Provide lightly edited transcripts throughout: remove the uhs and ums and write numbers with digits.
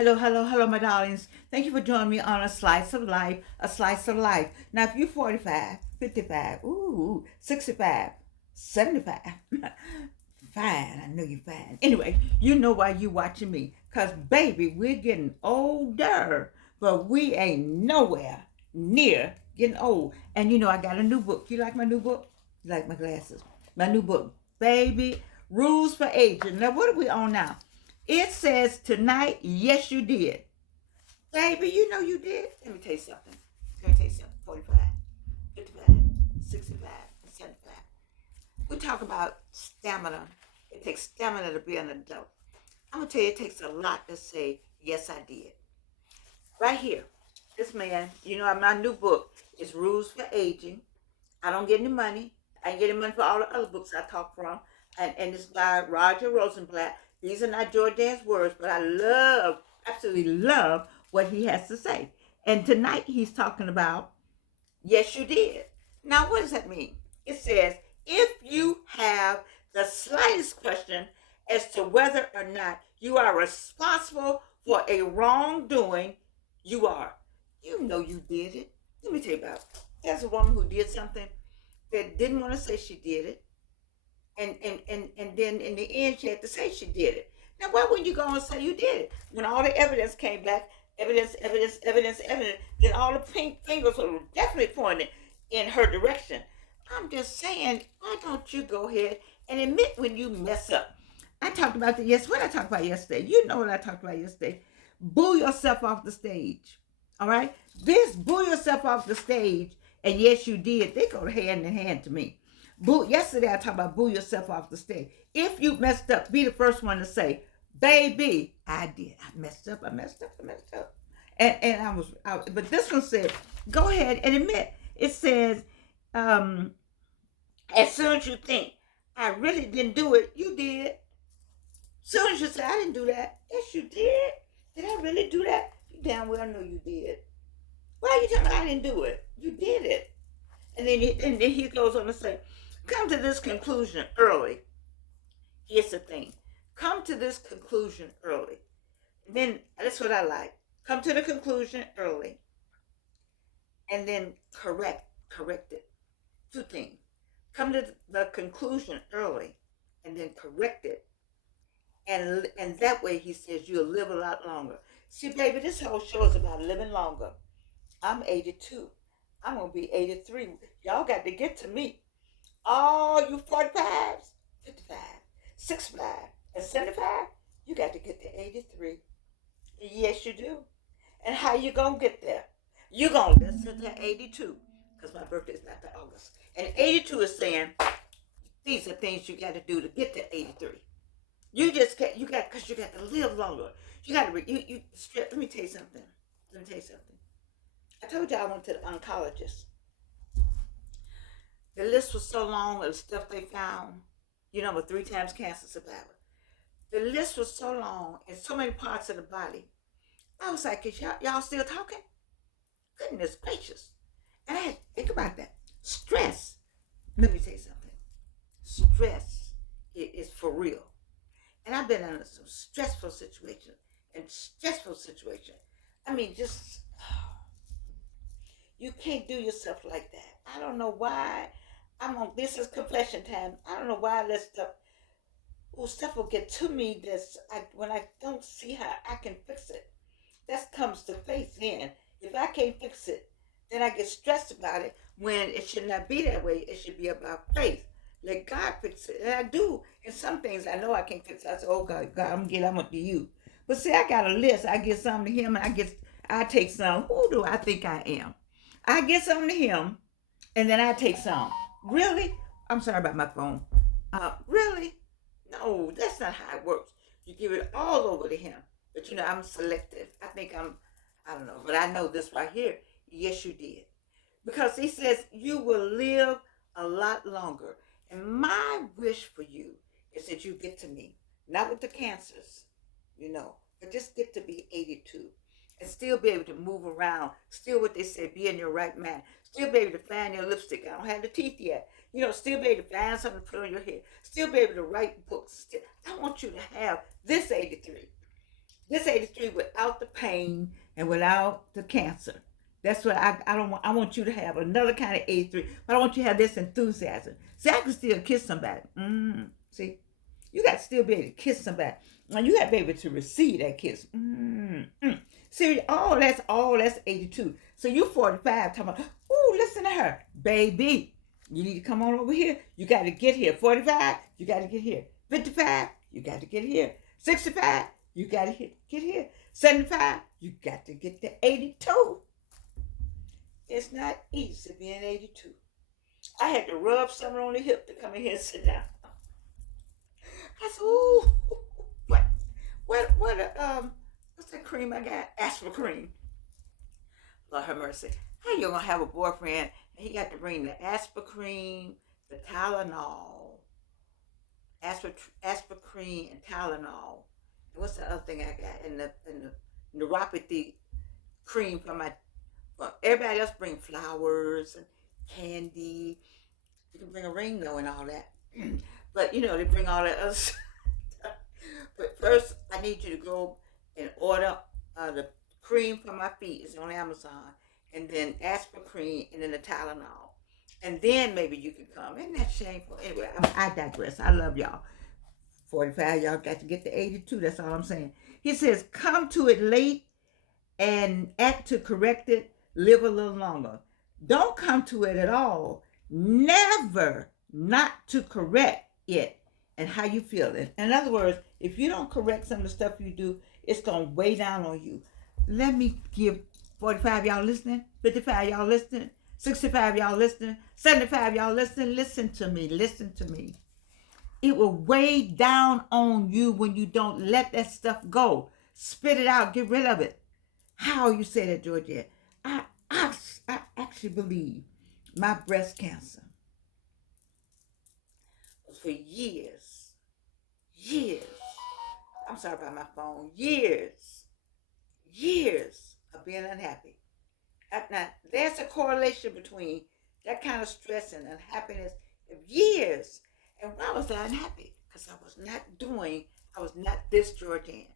Hello, hello, hello, my darlings. Thank you for joining me on a slice of life, a slice of life. Now, if you're 45, 55, ooh, 65, 75, fine, I know you're fine. Anyway, you know why you watching me. Because, baby, we're getting older, but we ain't nowhere near getting old. And, I got a new book. You like my new book? You like my glasses? My new book, baby, Rules for Aging. Now, what are we on now? It says tonight, yes, you did. Baby, you know you did. Let me tell you something. Let me tell you something. 45, 55, 65, 75. We talk about stamina. It takes stamina to be an adult. I'm going to tell you, it takes a lot to say, yes, I did. Right here, this man, my new book is Rules for Aging. I don't get any money. I ain't getting money for all the other books I talk from. And it's by Roger Rosenblatt. These are not Jordan's words, but I love, absolutely love what he has to say. And tonight he's talking about, yes, you did. Now, what does that mean? It says, if you have the slightest question as to whether or not you are responsible for a wrongdoing, you are. You know you did it. Let me tell you about it. There's a woman who did something that didn't want to say she did it, and then in the end she had to say she did it. Now, why wouldn't you go and say you did it when all the evidence came back? Evidence. Then all the pink fingers were definitely pointing in her direction. I'm just saying, why don't you go ahead and admit when you mess up? I talked about the yes. What I talked about yesterday. You know what I talked about yesterday. Boo yourself off the stage. All right. This boo yourself off the stage, and yes, you did. They go hand in hand to me. Boo. Yesterday I talked about boo yourself off the stage. If you messed up, be the first one to say, "Baby, I did. I messed up. I messed up. I messed up." And but this one said, "Go ahead and admit." It says, um, "As soon as you think I really didn't do it, you did. Soon as you say I didn't do that, yes, you did. Did I really do that? You damn well know you did. Why are you telling me I didn't do it? You did it." And then he goes on to say, "Come to this conclusion early." Here's the thing. Come to this conclusion early. Then that's what I like. Come to the conclusion early and then correct it. Two things. Come to the conclusion early and then correct it. And that way he says you'll live a lot longer. See, baby, this whole show is about living longer. I'm 82. I'm gonna be 83. Y'all got to get to me. All you 45s, 55, 65, and 75, you got to get to 83. Yes, you do. And how you gonna get there? You gonna listen to 82, because my birthday's not till August. And 82 is saying these are things you got to do to get to 83. You just got because you got to live longer. You got to let me tell you something. Let me tell you something. I told you I went to the oncologist. The list was so long of the stuff they found. I'm a 3 times cancer survivor. The list was so long in so many parts of the body. I was like, is y'all still talking? Goodness gracious. And I had to think about that. Stress. Let me tell you something. Stress is for real. And I've been in some stressful situations I mean, just you can't do yourself like that. I don't know why. This is confession time. I don't know why this stuff will get to me. When I don't see how I can fix it. That comes to faith then. If I can't fix it, then I get stressed about it when it should not be that way. It should be about faith. Let God fix it. And I do. And some things I know I can't fix. I say, oh God, I'm up to you. But see, I got a list. I get something to him and I take some. Who do I think I am? I get something to him and then I take some. Really? I'm sorry about my phone. Really? No, that's not how it works. You give it all over to him. But I'm selective. I don't know, but I know this right here. Yes, you did. Because he says you will live a lot longer. And my wish for you is that you get to me, not with the cancers, but just get to be 82 and still be able to move around, still what they say, be in your right mind, still be able to find your lipstick. I don't have the teeth yet. Still be able to find something to put on your head, still be able to write books. I want you to have this 83. This 83 without the pain and without the cancer. That's what I don't want. I want you to have another kind of 83, but I want you to have this enthusiasm. See, I can still kiss somebody. See, you got to still be able to kiss somebody. And you got to be able to receive that kiss. See, that's 82. So you 45 talking about, ooh, listen to her. Baby, you need to come on over here. You got to get here. 45, you got to get here. 55, you got to get here. 65, you got to get here. 75, you got to get to 82. It's not easy being 82. I had to rub someone on the hip to come in here and sit down. I said, ooh, what's that cream I got? Asper cream. Lord have mercy. How you gonna have a boyfriend and he got to bring the Asper cream, the Tylenol, Asper cream and Tylenol. And what's the other thing I got? And the neuropathy cream for my. Well, everybody else bring flowers and candy. You can bring a ring though and all that. But they bring all that other stuff. But first, I need you to go and order the cream for my feet. It's on Amazon. And then Asper cream and then the Tylenol. And then maybe you can come. Isn't that shameful? Anyway, I digress. I love y'all. 45, y'all got to get to 82. That's all I'm saying. He says, come to it late and act to correct it. Live a little longer. Don't come to it at all. Never not to correct it and how you feel it. In other words, if you don't correct some of the stuff you do, it's going to weigh down on you. Let me give 45 y'all listening, 55 y'all listening, 65 y'all listening, 75 y'all listening. Listen to me. Listen to me. It will weigh down on you when you don't let that stuff go. Spit it out. Get rid of it. How you say that, Georgette? I actually believe my breast cancer was for years, I'm sorry about my phone, years of being unhappy. Now, there's a correlation between that kind of stress and unhappiness of years. And why was I unhappy? Because I was not this Georgian.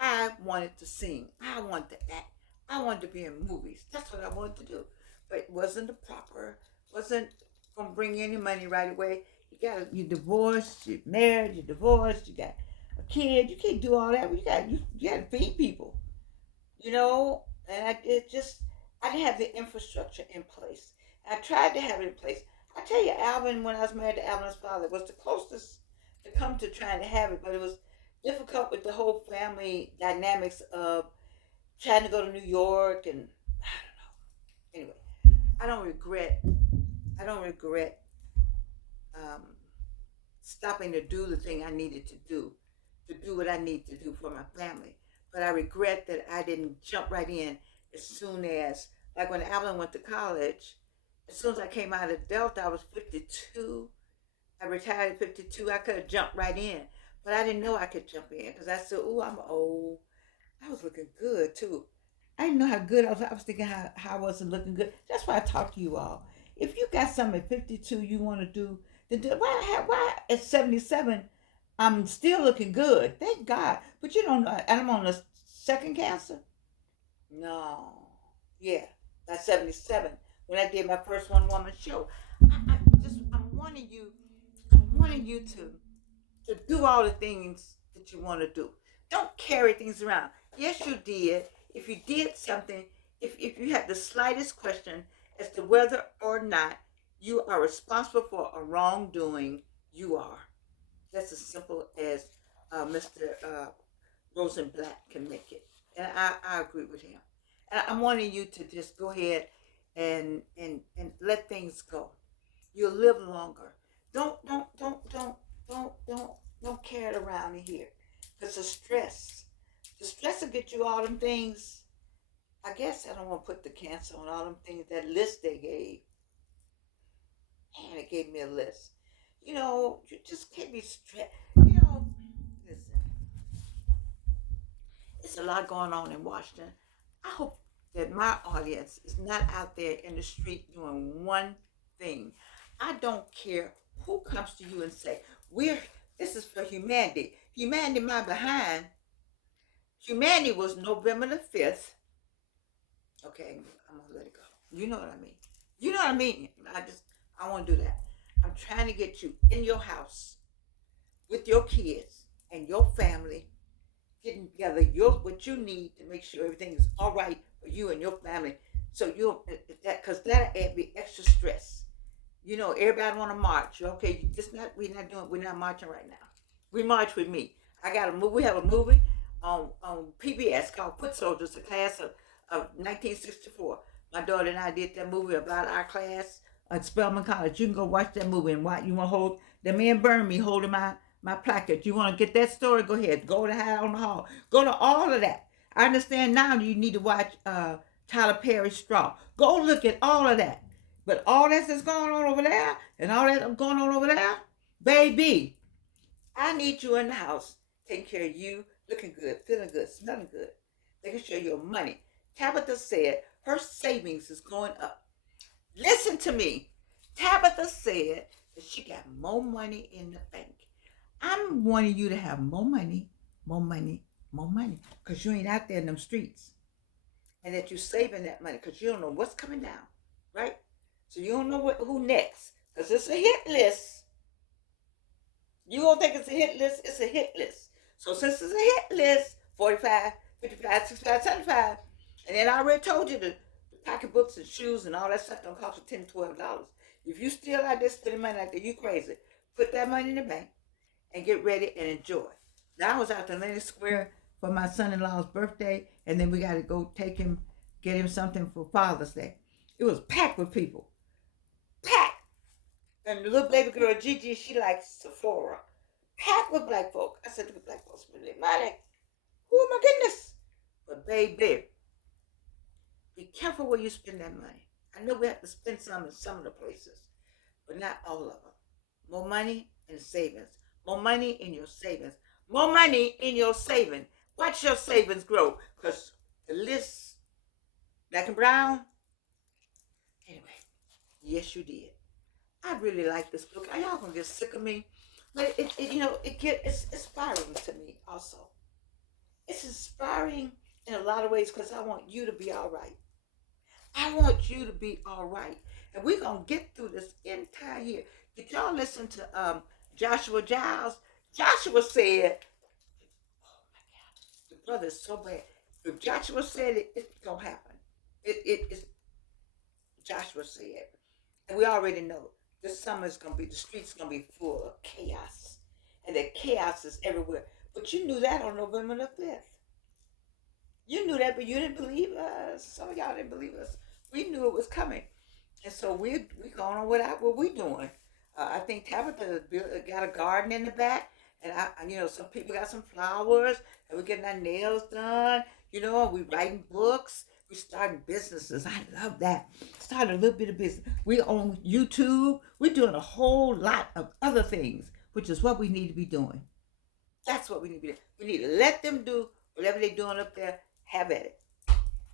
I wanted to sing. I wanted to act. I wanted to be in movies. That's what I wanted to do. But it wasn't wasn't going to bring any money right away. You divorced, you're married, you're divorced, you got a kid. You can't do all that. You got to feed people, and I didn't have the infrastructure in place. I tried to have it in place. I tell you, Alvin, when I was married to Alvin's father, was the closest to come to trying to have it, but it was difficult with the whole family dynamics of trying to go to New York, and I don't know. Anyway, I don't regret. Um, stopping to do the thing I needed to do what I need to do for my family. But I regret that I didn't jump right in as soon as, like when Alvin went to college. As soon as I came out of Delta, I was 52. I retired at 52. I could have jumped right in, but I didn't know I could jump in because I said, "Oh, I'm old." I was looking good too. I didn't know how good I was. I was thinking how I wasn't looking good. That's why I talk to you all. If you got something at 52 you want to do, then why at 77 I'm still looking good? Thank God. But you don't know, and I'm on the second cancer. No, yeah, that's 77. When I did my first one woman show, I'm wanting you to do all the things that you want to do. Don't carry things around. Yes, you did. If you did something, if you had the slightest question as to whether or not you are responsible for a wrongdoing, you are. That's as simple as Mr. Rosenblatt can make it. And I agree with him. And I'm wanting you to just go ahead and let things go. You'll live longer. Don't carry it around in here. Because the stress will get you all them things. I guess I don't want to put the cancer on all them things, that list they gave. And it gave me a list. You just can't be stressed. Listen, it's a lot going on in Washington. I hope that my audience is not out there in the street doing one thing. I don't care who comes to you and say, this is for humanity. Humanity, my behind. Humanity was November the 5th. Okay, I'm gonna let it go. You know what I mean. You know what I mean. I want to do that. I'm trying to get you in your house with your kids and your family, getting together your what you need to make sure everything is all right for you and your family. So you'll that because that'll add be extra stress. You know, everybody want to march. Okay, just not we're not marching right now. We march with me. I got a movie. We have a movie on PBS called Foot Soldiers, a class of 1964. My daughter and I did that movie about our class at Spelman College. You can go watch that movie and watch. You want to hold the man burned me holding my placard. You want to get that story? Go ahead. Go to High on the Hall. Go to all of that. I understand now you need to watch Tyler Perry Straw. Go look at all of that. But all that's going on over there and all that going on over there, baby, I need you in the house taking care of you, looking good, feeling good, smelling good, making sure your money. Tabitha said her savings is going up. Listen to me. Tabitha said that she got more money in the bank. I'm wanting you to have more money, more money, more money, because you ain't out there in them streets. And that you're saving that money because you don't know what's coming down, right? So you don't know who next, because it's a hit list. You don't think it's a hit list? It's a hit list. So since it's a hit list, 45, 55, 65, 75, and then I already told you the pocketbooks and shoes and all that stuff don't cost you $10, $12. If you still out there spending money like that, you crazy. Put that money in the bank and get ready and enjoy. Now I was out to Lennox Square for my son-in-law's birthday, and then we got to go get him something for Father's Day. It was packed with people. Packed. And the little baby girl, Gigi, she likes Sephora. Packed with black folk. I said, look at black folks spending money. Oh my goodness. But baby, be careful where you spend that money. I know we have to spend some in some of the places, but not all of them. More money in savings. More money in your savings. More money in your savings. Watch your savings grow. Because the list, black and brown, anyway, yes you did. I really like this book. Y'all gonna get sick of me, but it's inspiring to me also. It's inspiring in a lot of ways because I want you to be all right. I want you to be all right, and we're gonna get through this entire year. Did y'all listen to Joshua Giles? Joshua said, "Oh my God, the brother is so bad." If Joshua said it, it's gonna happen. It is Joshua said, and we already know. This summer is gonna be the streets gonna be full of chaos, and the chaos is everywhere. But you knew that on November the 5th. You knew that, but you didn't believe us. Some of y'all didn't believe us. We knew it was coming, and so we going on without what we doing. I think Tabitha got a garden in the back, and some people got some flowers, and we're getting our nails done. We writing books. We starting businesses. I love that. Starting a little bit of business. We on YouTube. We're doing a whole lot of other things, which is what we need to be doing. That's what we need to be doing. We need to let them do whatever they're doing up there. Have at it,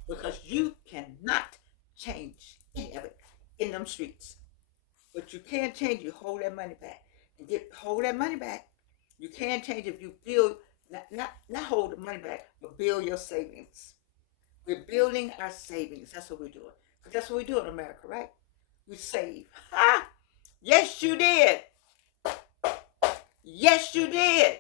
because you cannot change any of it in them streets. But you can change. You hold that money back and hold that money back. You can change if you build, not hold the money back, but build your savings. We're building our savings. That's what we're doing. But that's what we do in America, right? We save. Ha! Yes, you did. Yes, you did.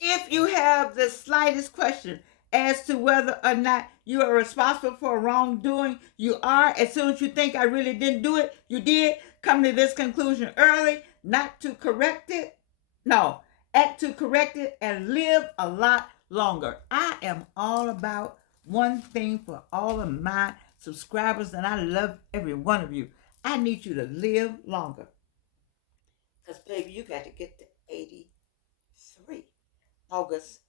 If you have the slightest question as to whether or not you are responsible for wrongdoing, you are. As soon as you think I really didn't do it, you did. Come to this conclusion early, not to correct it. No, act to correct it and live a lot longer. I am all about one thing for all of my subscribers, and I love every one of you. I need you to live longer. Because, baby, you got to get to 83. August